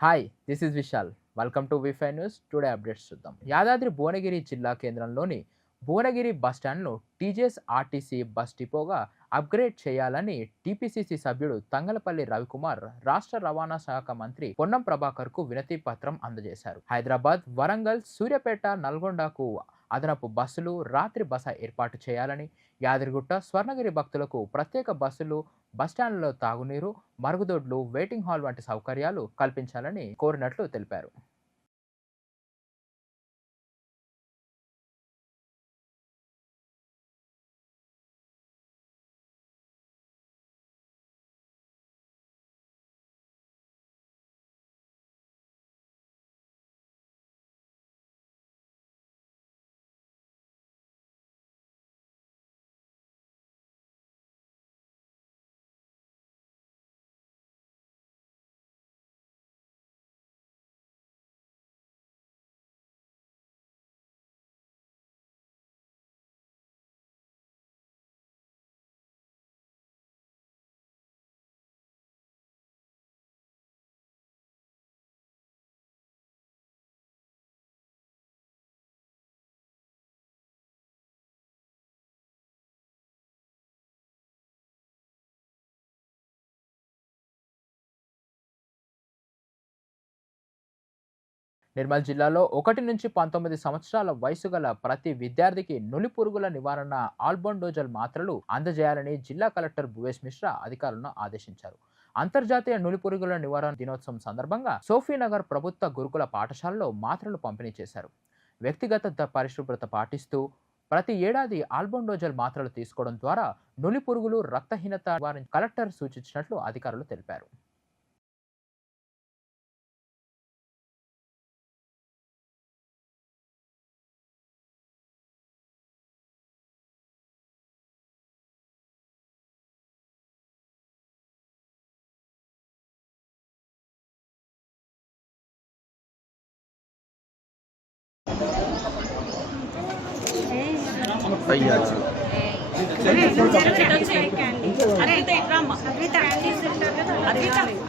Hi this is Vishal welcome to విఫై news today updates చూద్దాం. యాదాద్రి భువనగిరి జిల్లా కేంద్రంలోని భువనగిరి బస్టాండ్ను టీజీఎస్ ఆర్టీసీ బస్ డిపోగా అప్గ్రేడ్ చేయాలని టీపీసీసీ సభ్యుడు తంగలపల్లి రవికుమార్ రాష్ట్ర రవాణా శాఖ మంత్రి పొన్నం ప్రభాకర్కు వినతి పత్రం అందజేశారు. హైదరాబాద్, వరంగల్, సూర్యాపేట, నల్గొండకు అదనపు బస్సులు, రాత్రి బస ఏర్పాటు చేయాలని, యాదగిరిగుట్ట, స్వర్ణగిరి భక్తులకు ప్రత్యేక బస్సులు, బస్టాండ్లలో తాగునీరు, మరుగుదొడ్లు, వెయిటింగ్ హాల్ వంటి సౌకర్యాలు కల్పించాలని కోరినట్లు తెలిపారు. నిర్మల్ జిల్లాలో 1 నుంచి 19 సంవత్సరాల వయసు గల ప్రతి విద్యార్థికి నులిపురుగుల నివారణ ఆల్బెండజోల్ మాత్రలు అందజేయాలని జిల్లా కలెక్టర్ భువేష్ మిశ్రా అధికారులను ఆదేశించారు. అంతర్జాతీయ నులిపురుగుల నివారణ దినోత్సవం సందర్భంగా సోఫీనగర్ ప్రభుత్వ గురుకుల పాఠశాలలో మాత్రలు పంపిణీ చేశారు. వ్యక్తిగత పరిశుభ్రత పాటిస్తూ ప్రతి ఏడాది ఆల్బెండజోల్ మాత్రలు తీసుకోవడం ద్వారా నులిపురుగులు, రక్తహీనత నివారణ కలెక్టర్ సూచించినట్లు అధికారులు తెలిపారు.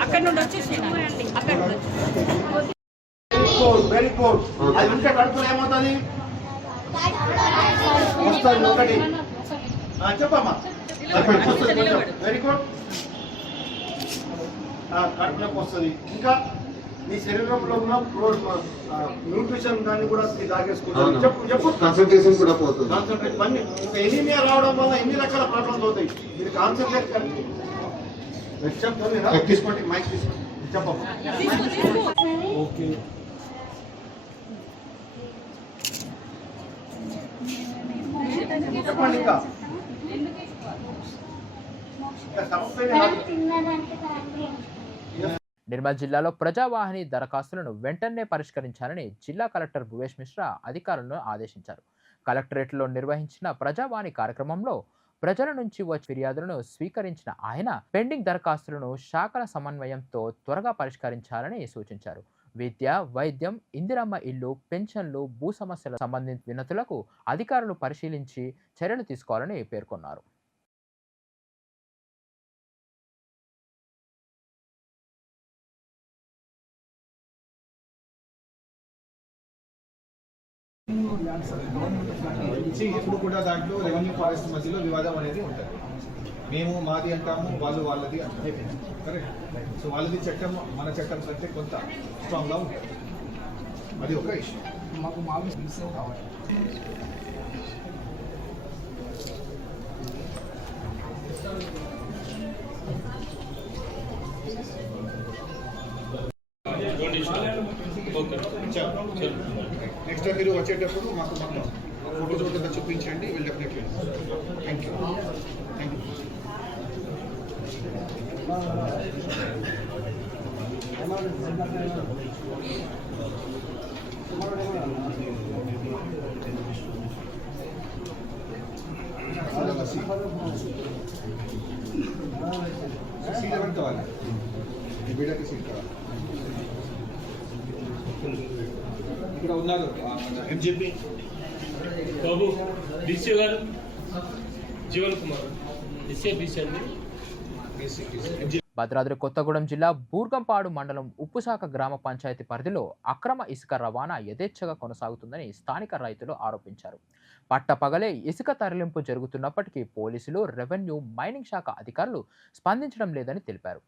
అక్కడ నుండి వచ్చేసి అక్కడ వెరీ గుడ్. అది ఉంటే కడుపులో ఏమవుతుంది? వస్తుంది ఒకటి. చెప్పమ్మా. Very good. కడుపులోకి వస్తుంది. ఇంకా నీ శరీరంలో ఉన్న న్యూట్రిషన్ దాన్ని కూడా తాగేసుకుంటాను. చెప్పు కాన్సన్ట్రేషన్ కూడా పోతుంది. కాన్సన్ట్రేషన్ అన్ని ఎనీమియా రావడం వల్ల ఎన్ని రకాల ప్రాబ్లమ్స్ అవుతాయి. ఇది కాన్సన్ట్రేట్ చెప్తాను. తీసుకోండి, మైక్ తీసుకోండి, చెప్పమ్మా. ఓకే. చెప్పండి. ఇంకా నిర్మల్ జిల్లాలో ప్రజావాహిని దరఖాస్తులను వెంటనే పరిష్కరించాలని జిల్లా కలెక్టర్ భువేష్ మిశ్రా అధికారులను ఆదేశించారు. కలెక్టరేట్లో నిర్వహించిన ప్రజావాణి కార్యక్రమంలో ప్రజల నుంచి వచ్చే ఫిర్యాదులను స్వీకరించిన ఆయన పెండింగ్ దరఖాస్తులను శాఖల సమన్వయంతో త్వరగా పరిష్కరించాలని సూచించారు. విద్య, వైద్యం, ఇందిరమ్మ ఇల్లు, పెన్షన్లు, భూ సమస్యల సంబంధిత వినతులకు అధికారులు పరిశీలించి చర్యలు తీసుకోవాలని పేర్కొన్నారు. ఎప్పుడు కూడా దాంట్లో రెవెన్యూ ఫారెస్ట్ మధ్యలో వివాదం అనేది ఉంటుంది. మేము మాది అంటాము, వాళ్ళు వాళ్ళది అంటారు. కరెక్ట్. సో వాళ్ళది చట్టం మన చట్టం కంటే కొంత స్ట్రాంగ్గా ఉంటుంది. అది ఒక ఇష్యూ. మాకు మాకు తెలిసే కావాలి. నెక్స్ట్ మీరు వచ్చేటప్పుడు మాకు మొత్తం ఫోటోస్ కూడా చూపించండి. Will definitely. Thank you. Thank you. Seat ఎవరికి కావాలి? బిడ్డకి సీట్ కావాలి. ఇక్కడ ఉన్నారు ఎంజేపీ బాబు, డిసి గారు, జీవన్ కుమార్, డిసి అండి. భద్రాద్రి కొత్తగూడెం జిల్లా బూర్గంపాడు మండలం ఉప్పుశాఖ గ్రామ పంచాయతీ పరిధిలో అక్రమ ఇసుక రవాణా యథేచ్ఛగా కొనసాగుతుందని స్థానిక రైతులు ఆరోపించారు. పట్టపగలే ఇసుక తరలింపు జరుగుతున్నప్పటికీ పోలీసులు, రెవెన్యూ, మైనింగ్ శాఖ అధికారులు స్పందించడం లేదని తెలిపారు.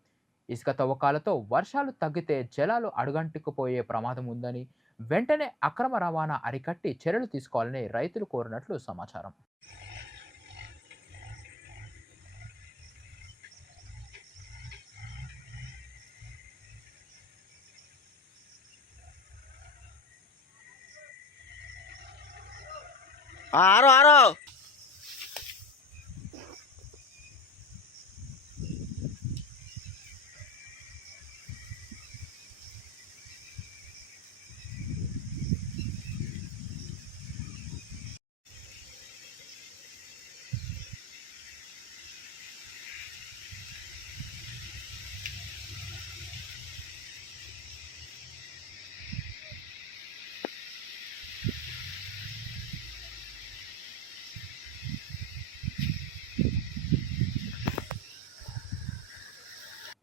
ఇసుక తవ్వకాలతో వర్షాలు తగ్గితే జలాలు అడుగంటుకుపోయే ప్రమాదం ఉందని, వెంటనే అక్రమ రవాణా అరికట్టి చర్యలు తీసుకోవాలని రైతులు కోరినట్లు సమాచారం. ఆరో ఆరో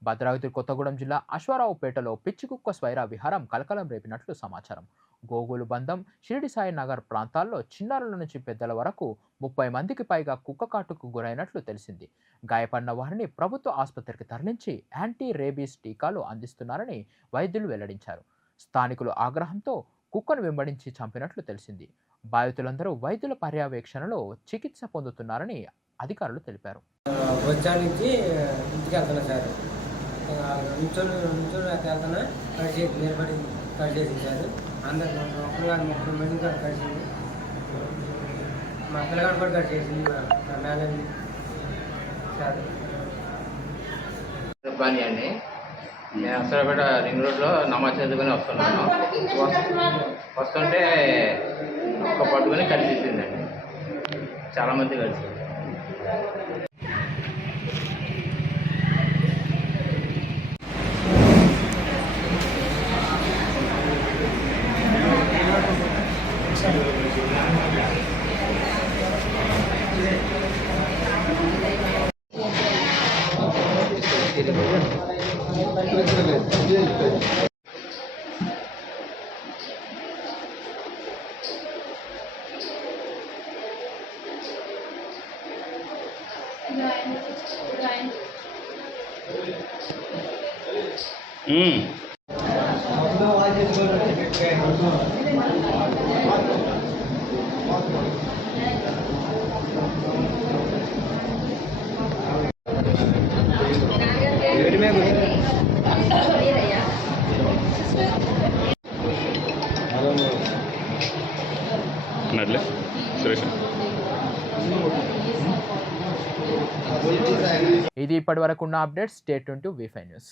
భద్రాద్రి కొత్తగూడెం జిల్లా అశ్వారావుపేటలో పిచ్చికుక్క స్వైర విహారం కలకలం రేపినట్లు సమాచారం. గోగులు బంధం, షిరిడి సాయి నగర్ ప్రాంతాల్లో చిన్నారుల నుంచి పెద్దల వరకు 30 మందికి పైగా కుక్క కాటుకు గురైనట్లు తెలిసింది. గాయపడిన వారిని ప్రభుత్వ ఆసుపత్రికి తరలించి యాంటీ రేబీస్ టీకాలు అందిస్తున్నారని వైద్యులు వెల్లడించారు. స్థానికులు ఆగ్రహంతో కుక్కను వెంబడించి చంపినట్లు తెలిసింది. బాధితులందరూ వైద్యుల పర్యవేక్షణలో చికిత్స పొందుతున్నారని అధికారులు తెలిపారు. వచ్చా నుంచి ఇంటికి వెళ్తున్నా సార్, నుంచొని వెళ్తున్నా కట్ చేసి నిలబడి కట్ చేసేసారు. అందరు ఒక్కరు కాదు 30 మంది కట్ చేసింది. మా పిల్లగాడు కూడా కట్ చేసింది. మా మేనేజ్ సార్ బాని అండి. నేను అసలుపేట రింగ్ రోడ్లో నమాజ్ చదువుకొని వస్తున్నాను. వస్తుంటే ఒక్క పట్టుకొని కలిసిందండి. చాలామంది కలిసి ఇది ఇప్పటివరకు ఉన్న అప్డేట్స్. స్టే ట్యూన్ టు వి5 న్యూస్.